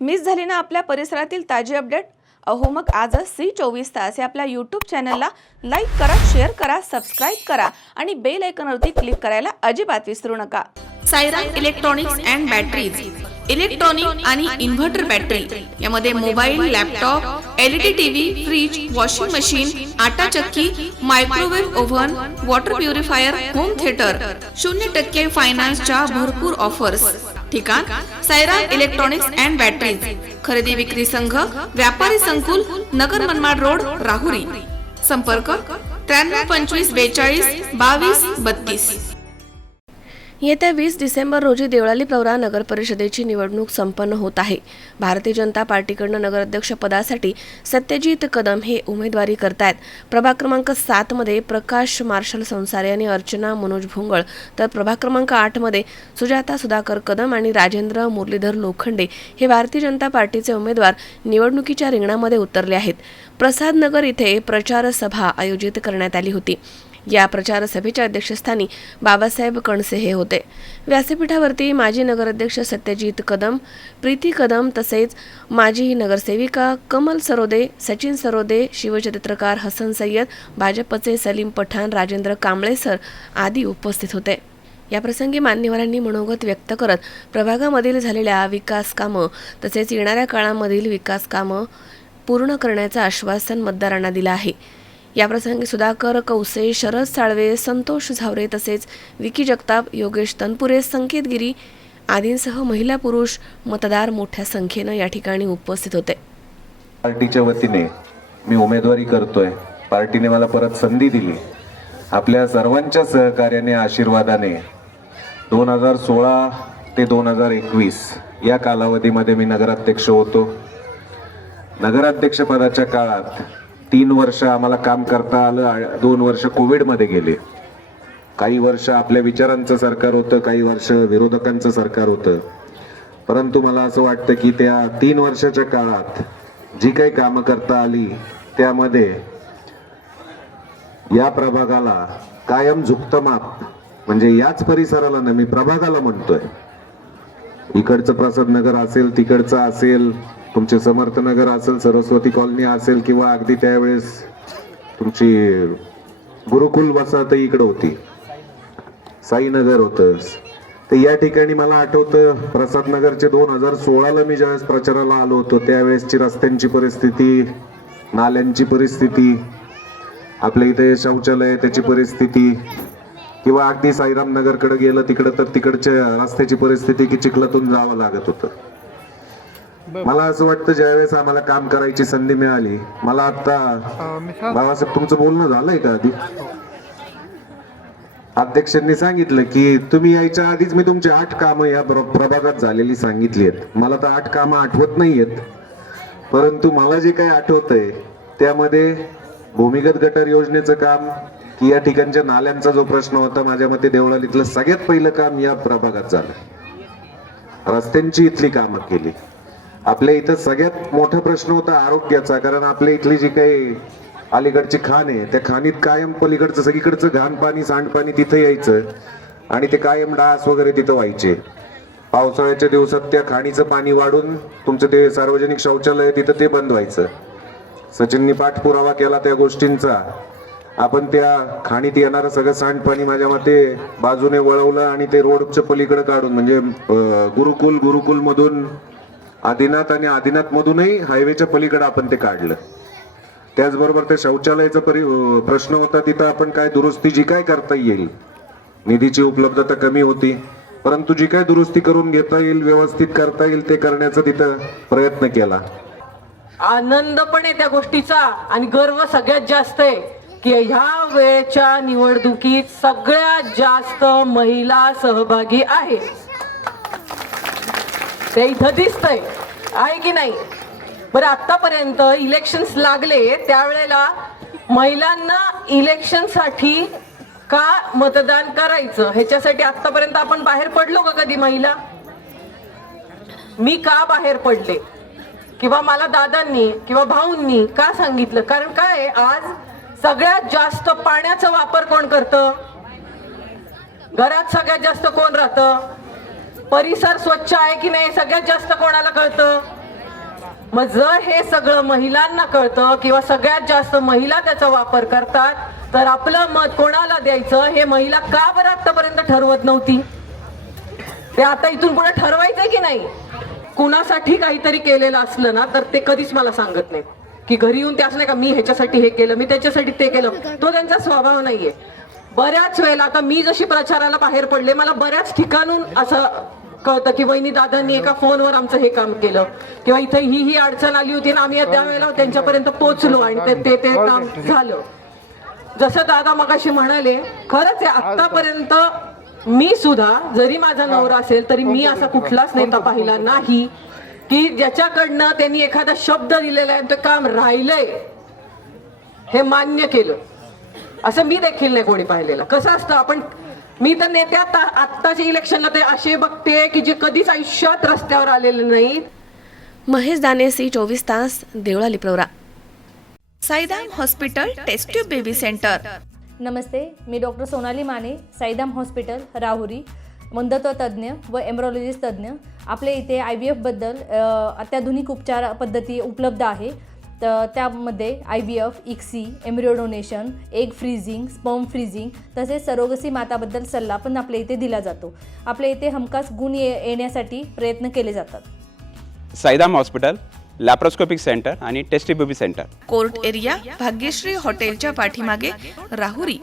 Miss झाली ना आपल्या परिसरातील ताजी अपडेट? अहो मग आजच C24 या आपल्या यूट्यूब चॅनलला लाईक करा, शेअर करा, सबस्क्राईब करा आणि बेल आयकॉनवरती क्लिक करायला अजिबात विसरू नका. Siren electronics and batteries, electronic आणि इन्व्हर्टर बॅटरी यामध्ये mobile, laptop, LED TV, fridge, washing machine, आटा चक्की, microwave oven, water purifier, home theatre, 0% फायनान्सच्या भरपूर ऑफर्स. ठिकाण सायरन इलेक्ट्रॉनिक्स अँड बॅटरीज, खरेदी विक्री संघ, व्यापारी संकुल, नगर मनमाड रोड, राहुरी. संपर्क 93 25 42 22 32. येत्या 20 डिसेंबर रोजी देवळाली प्रवरा नगर परिषदेची निवडणूक संपन्न होत आहे. भारतीय जनता पार्टीकडून नगराध्यक्ष पदासाठी सत्यजित कदम हे उमेदवारी करतायत. प्रभाग क्रमांक 7 मध्ये प्रकाश मार्शल संसारे आणि अर्चना मनोज भोंगळ, तर प्रभाग क्रमांक 8 मध्ये सुजाता सुधाकर कदम आणि राजेंद्र मुरलीधर लोखंडे हे भारतीय जनता पार्टीचे उमेदवार निवडणुकीच्या रिंगणामध्ये उतरले आहेत. प्रसाद नगर इथे प्रचार सभा आयोजित करण्यात आली होती. या प्रचार सभेच्या अध्यक्षस्थानी बाबासाहेब कणसे हे होते. व्यासपीठावरती माजी नगराध्यक्ष सत्यजित कदम, प्रीती कदम तसेच माजी नगरसेविका कमल सरोदे, सचिन सरोदे, शिवचरित्रकार हसन सय्यद, भाजपचे सलीम पठाण, राजेंद्र कांबळे सर आदी उपस्थित होते. याप्रसंगी मान्यवरांनी मनोगत व्यक्त करत प्रभागामधील झालेल्या विकास कामं तसेच येणाऱ्या काळामधील विकास कामं पूर्ण करण्याचं आश्वासन मतदारांना दिलं आहे. याप्रसंगी सुधाकर कौसे, शरद साळवे, संतोष झावरे तसेच विकी जगताप, योगेश तनपुरे, संकेत गिरी आदींसह महिला पुरुष मतदार मोठ्या संख्येनं या ठिकाणी उपस्थित होते. पार्टीच्या वतीने मी उमेदवारी करतोय. पार्टीने मला परत संधी दिली. आपल्या सर्वांच्या सहकार्याने, आशीर्वादाने 2016 ते 2021 या कालावधीमध्ये मी नगराध्यक्ष होतो. नगराध्यक्ष पदाच्या काळात 3 वर्ष आम्हाला काम करता आलं. 2 वर्ष कोविडमध्ये गेले. काही वर्ष आपल्या विचारांचं सरकार होतं, काही वर्ष विरोधकांचं सरकार होतं. परंतु मला असं वाटतं की त्या 3 वर्षाच्या काळात जी काही कामं करता आली त्यामध्ये या प्रभागाला कायम झुकतं माप, म्हणजे याच परिसराला ना, मी प्रभागाला म्हणतोय, इकडचं प्रसाद नगर असेल, तिकडचं असेल, तुमचे समर्थ नगर असेल, सरस्वती कॉलनी असेल, किंवा अगदी त्यावेळेस तुमची गुरुकुल वसाहत इकडे होती, साईनगर होतं. तर या ठिकाणी मला आठवतं प्रसाद नगरचे 2016ला मी ज्यावेळेस प्रचाराला आलो होतो त्यावेळेसची रस्त्यांची परिस्थिती, नाल्यांची परिस्थिती, आपल्या इथे शौचालय त्याची परिस्थिती, किंवा अगदी साईराम नगरकडे गेलं तिकडं तर तिकडच्या रस्त्याची परिस्थिती की चिखलातून जावं लागत होतं. मला असं वाटतं ज्यावेळेस आम्हाला काम करायची संधी मिळाली, मला आता बाबासाहेब तुमचं बोलणं झालंय का आधी? अध्यक्षांनी सांगितलं की तुम्ही यायच्या आधीच मी तुमची 8 कामं या प्रभागात झालेली सांगितली आहेत. मला तर 8 कामं आठवत नाहीयेत, परंतु मला जे काही आठवतंय त्यामध्ये भूमिगत गटर योजनेचं काम, की या ठिकाणच्या नाल्यांचा जो प्रश्न होता, माझ्या मते देवळालीतलं सगळ्यात पहिलं काम या प्रभागात झालं. रस्त्यांची इथली कामं केली. आपल्या इथं सगळ्यात मोठा प्रश्न होता आरोग्याचा, कारण आपल्या इथली जी काही अलीकडची खाण आहे त्या खाणीत कायम पलीकडचं सगळीकडचं घाण पाणी, सांडपाणी तिथं यायचं आणि ते कायम डास वगैरे तिथं व्हायचे. पावसाळ्याच्या दिवसात त्या खाणीचं पाणी वाढून तुमचं ते सार्वजनिक शौचालय तिथं ते बंद व्हायचं. सचिननी पाठपुरावा केला त्या गोष्टींचा. आपण त्या खाणीत येणारं सगळं सांडपाणी माझ्या मते बाजूने वळवलं आणि ते रोडच्या पलीकडे काढून, म्हणजे गुरुकुल मधून आदिनाथ आणि आदिनाथ मधूनही हायवेच्या पलीकडे आपण ते काढलं. त्याचबरोबर ते शौचालयाचा प्रश्न होता, तिथं आपण काय दुरुस्ती जी काय करता येईल, निधीची उपलब्धता कमी होती, परंतु जी काय दुरुस्ती करून घेता येईल, व्यवस्थित करता येईल ते करण्याचा तिथं प्रयत्न केला. आनंद पण आहे त्या गोष्टीचा आणि गर्व सगळ्यात जास्त आहे की ह्या वेळेच्या निवडणुकीत सगळ्यात जास्त महिला सहभागी आहेत. ते इथं दिसतंय आहे की नाही? बरं, आतापर्यंत इलेक्शन्स लागले त्यावेळेला महिलांना इलेक्शनसाठी का मतदान करायचं ह्याच्यासाठी आतापर्यंत आपण बाहेर पडलो का कधी महिला? मी का बाहेर पडले किंवा मला दादांनी किंवा भाऊंनी का सांगितलं? कारण काय, आज सगळ्यात जास्त पाण्याचा वापर कोण करतं? घरात सगळ्यात जास्त कोण राहतं? परिसर स्वच्छ आहे की नाही सगळ्यात जास्त कोणाला कळतं? मग जर हे सगळं महिलांना कळतं किंवा सगळ्यात जास्त महिला त्याचा वापर करतात, तर आपलं मत कोणाला द्यायचं हे महिला का बरं आतापर्यंत ठरवत नव्हती? ते आता इथून पुढे ठरवायचंय की नाही? कुणासाठी काहीतरी केलेलं असलं ना तर ते कधीच मला सांगत नाही की घरी येऊन ते असं नाही का मी ह्याच्यासाठी हे केलं, मी त्याच्यासाठी ते केलं. तो त्यांचा स्वभाव नाहीये. बऱ्याच वेळेला आता मी जशी प्रचाराला बाहेर पडले, मला बऱ्याच ठिकाणून असं कळतं की वहिनी दादांनी एका फोनवर आमचं हे काम केलं किंवा इथे ही अडचण आली होती ना, आम्ही त्यावेळेला त्यांच्यापर्यंत पोहोचलो आणि ते काम झालं. जसं दादा मगाशी म्हणाले, खरंच आहे, आतापर्यंत मी सुद्धा जरी माझा नवरा असेल तरी मी असा कुठलाच नेता पाहिला नाही की ज्याच्याकडनं त्यांनी एखादा शब्द दिलेला आहे ते काम राहिलंय हे मान्य केलं, असं मी देखील नाही कोणी पाहिलेलं. कसं असतं, आपण मी तर नेत्या आत्ताच्या इलेक्शनला ते असे बघते की जे कधीच आयुष्यात रस्त्यावर आलेले नाहीत. महेश दाने, C24 तास, Deolali Pravara. Saidham hospital test tube baby centre. नमस्ते, मी डॉक्टर सोनाली माने, साईदाम हॉस्पिटल राहुरी, मंदत्व तज्ज्ञ व एम्ब्रॉलॉजिस्ट तज्ज्ञ. आपल्या इथे IVF-बद्दल अत्याधुनिक उपचार पद्धती उपलब्ध आहे. तर त्यामध्ये IVF, ICSI, embryo donation, egg freezing, sperm freezing तसेच सरोगसी माताबद्दल सल्ला पण आपल्या इथे दिला जातो. आपल्या इथे हमखास गुण येण्यासाठी प्रयत्न केले जातात. साईदाम हॉस्पिटल, लॅप्रोस्कोपिक सेंटर आणि test tube baby centre. Court area, Bhagyashree हॉटेलच्या पाठीमागे, राहुरी.